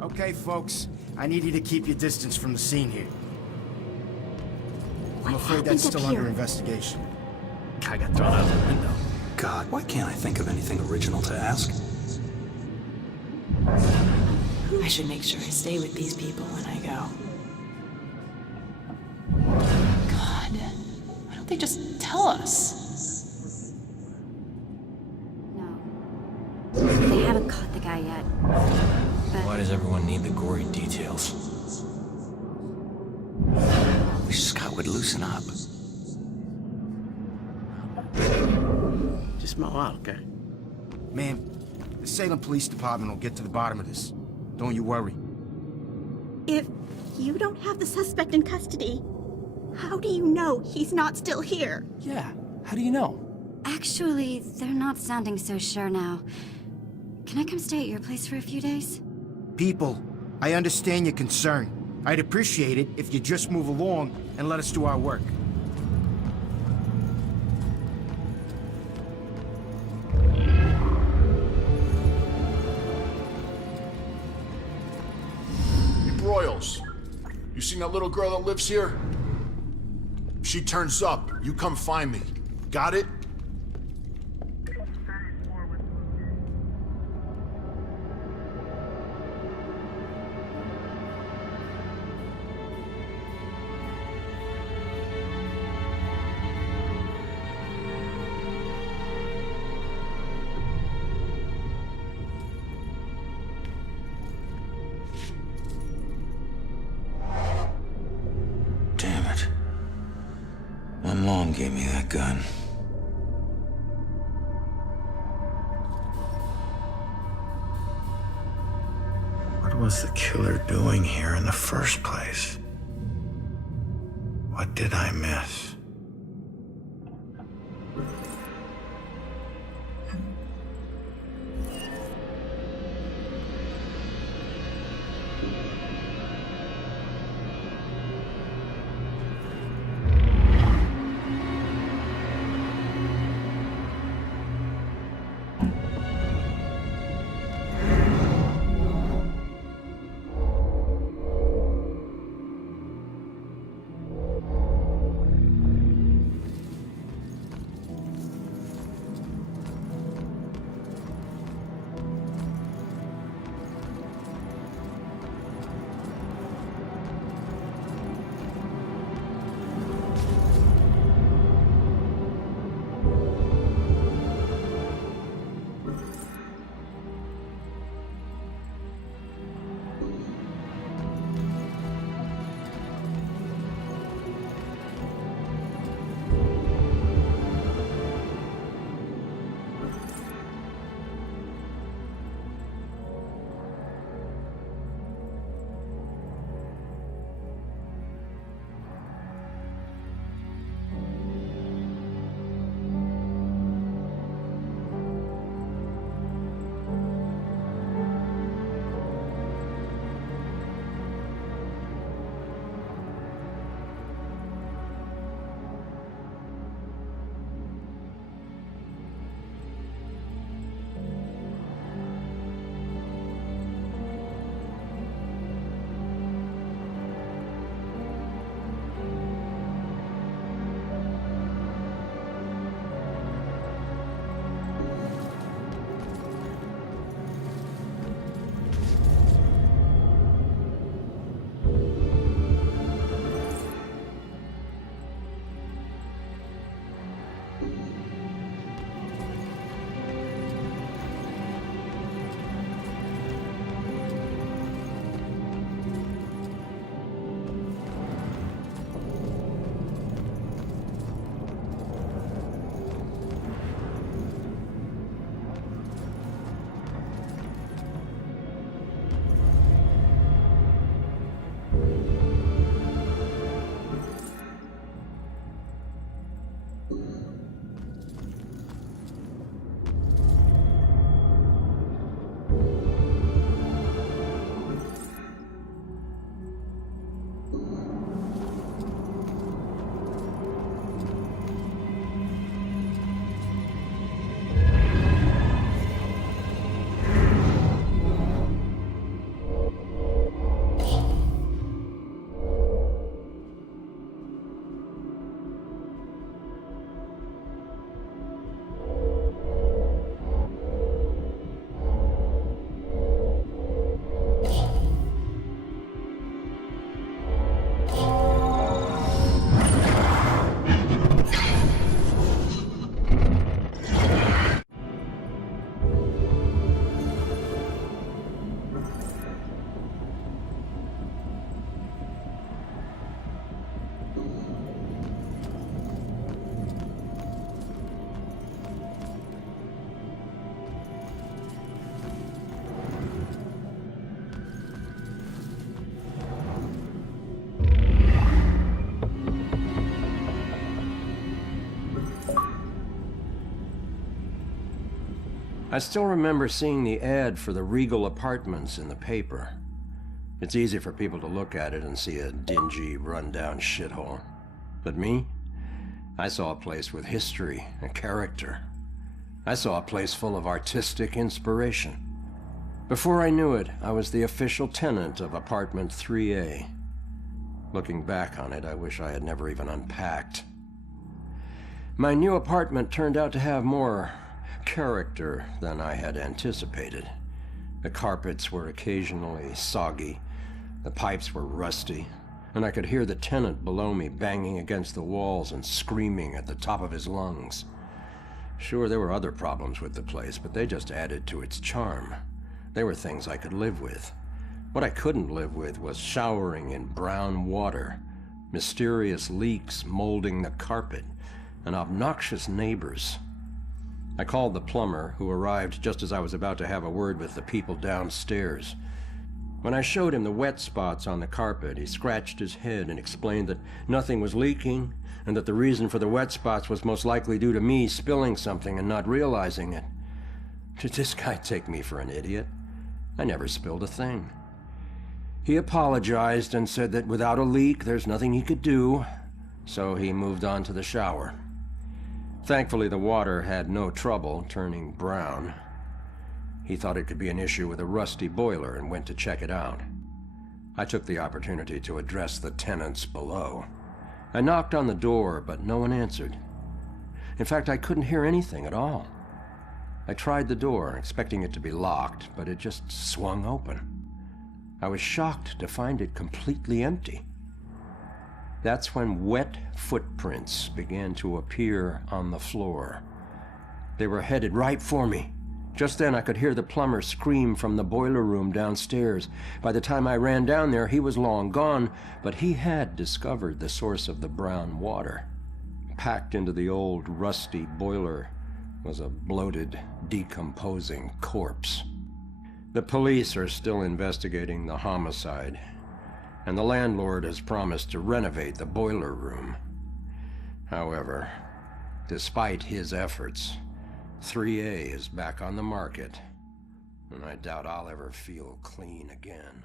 Okay, folks. I need you to keep your distance from the scene here. I'm afraid that's still under investigation. Guy got thrown out the window. God, why can't I think of anything original to ask? I should make sure I stay with these people when I go. God, why don't they just tell us? No. They haven't caught the guy yet. But Why does everyone need the gory details? Wish Scott would loosen up. Just mow out, okay? Man, the Salem Police Department will get to the bottom of this. Don't you worry. If you don't have the suspect in custody, how do you know he's not still here? Yeah, how do you know? actually, they're not sounding so sure now. Can I come stay at your place for a few days? People, I understand your concern. I'd appreciate it if you just move along and let us do our work. Royals, you seen that little girl that lives here? If she turns up, you come find me. Got it? Damn it. My mom gave me that gun. What was the killer doing here in the first place? What did I miss? I still remember seeing the ad for the Regal Apartments in the paper. It's easy for people to look at it and see a dingy, run-down shithole. But me? I saw a place with history and character. I saw a place full of artistic inspiration. Before I knew it, I was the official tenant of apartment 3A. Looking back on it, I wish I had never even unpacked. My new apartment turned out to have more character than I had anticipated. The carpets were occasionally soggy, the pipes were rusty, and I could hear the tenant below me banging against the walls and screaming at the top of his lungs. Sure, there were other problems with the place, but they just added to its charm. They were things I could live with. What I couldn't live with was showering in brown water, mysterious leaks molding the carpet, and obnoxious neighbors. I called the plumber, who arrived just as I was about to have a word with the people downstairs. When I showed him the wet spots on the carpet, he scratched his head and explained that nothing was leaking, and that the reason for the wet spots was most likely due to me spilling something and not realizing it. Did this guy take me for an idiot? I never spilled a thing. He apologized and said that without a leak, there's nothing he could do, so he moved on to the shower. Thankfully, the water had no trouble turning brown. He thought it could be an issue with a rusty boiler and went to check it out. I took the opportunity to address the tenants below. I knocked on the door, but no one answered. In fact, I couldn't hear anything at all. I tried the door, expecting it to be locked, but it just swung open. I was shocked to find it completely empty. That's when wet footprints began to appear on the floor. They were headed right for me. Just then I could hear the plumber scream from the boiler room downstairs. By the time I ran down there, he was long gone, but he had discovered the source of the brown water. Packed into the old, rusty boiler was a bloated, decomposing corpse. The police are still investigating the homicide, and the landlord has promised to renovate the boiler room. However, despite his efforts, 3A is back on the market, and I doubt I'll ever feel clean again.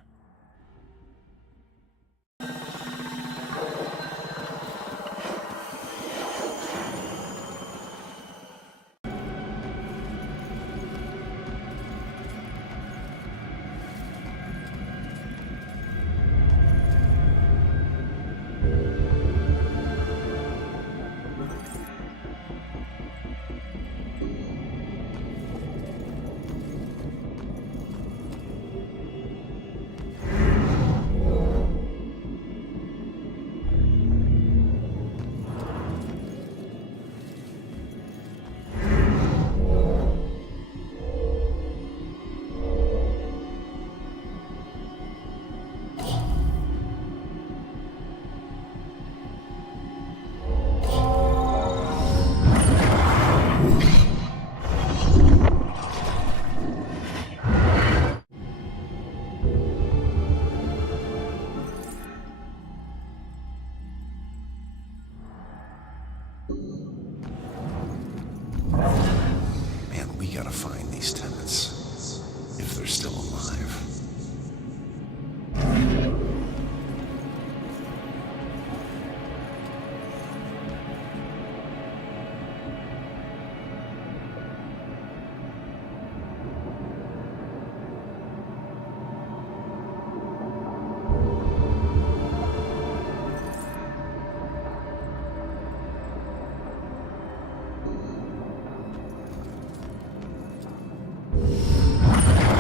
Man, we gotta find these tenants, if they're still alive.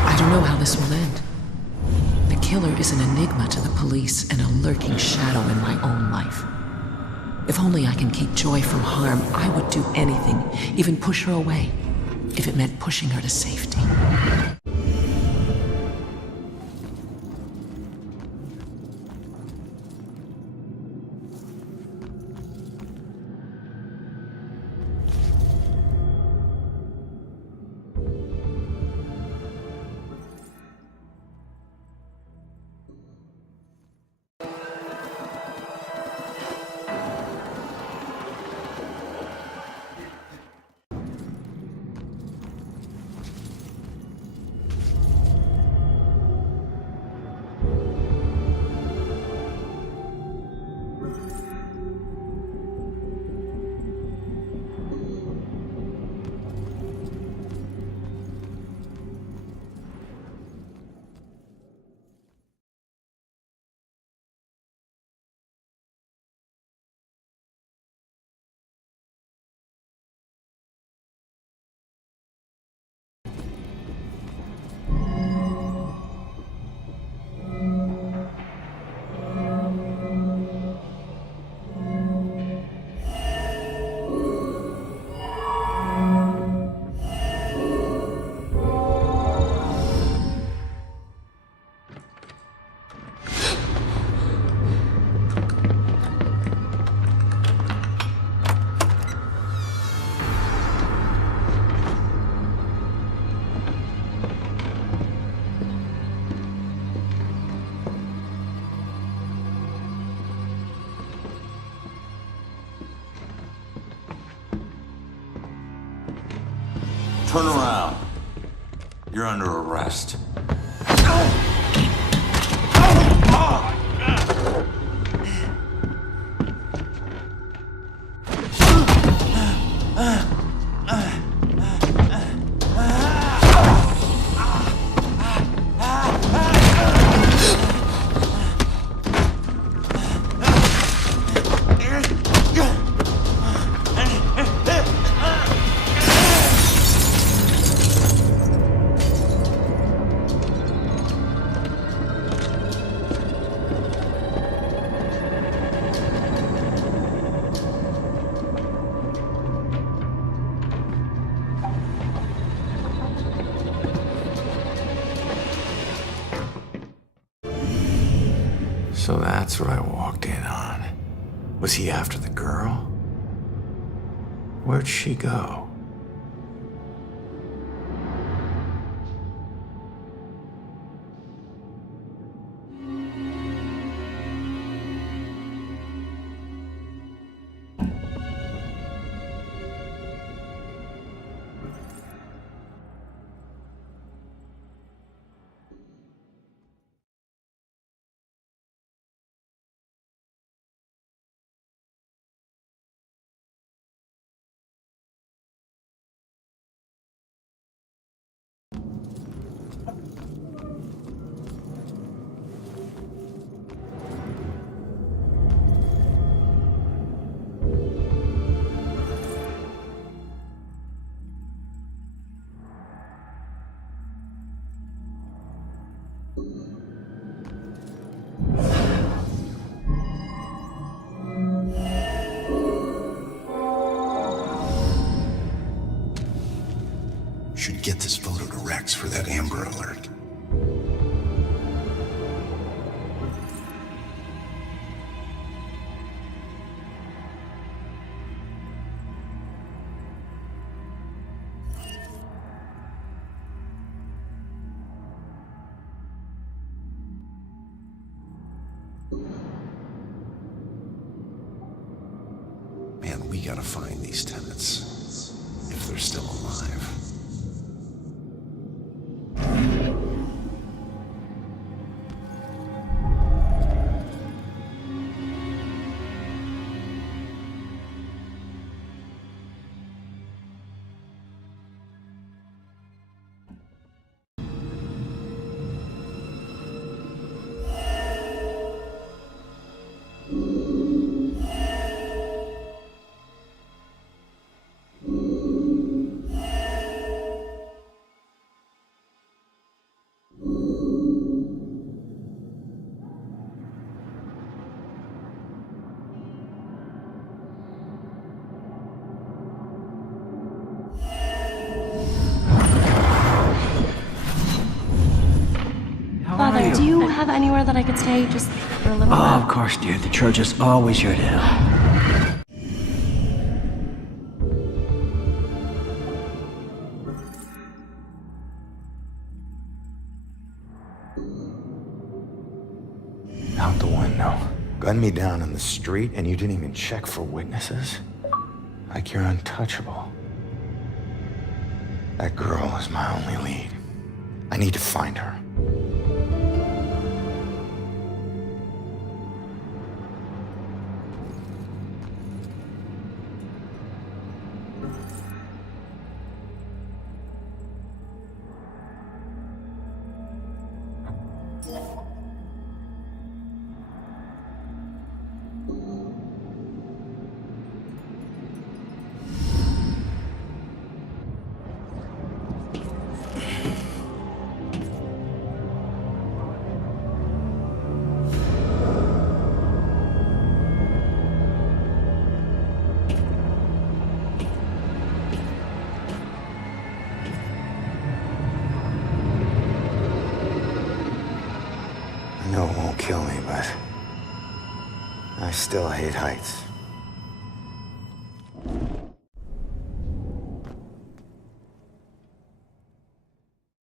I don't know how this will end. The killer is an enigma to the police and a lurking shadow in my own life. If only I can keep Joy from harm, I would do anything, even push her away, if it meant pushing her to safety. Turn around. You're under arrest. So that's what I walked in on. Was he after the girl? Where'd she go? Should get this photo to Rex for that Amber Alert. Man, we gotta find these tenants, if they're still alive. Father, do you have anywhere that I could stay just for a little Oh, bit? of course, dear. The church is always here to help. Out the window. Gunned me down in the street and you didn't even check for witnesses? Like you're untouchable. That girl is my only lead. I need to find her. I know it won't kill me, but I still hate heights.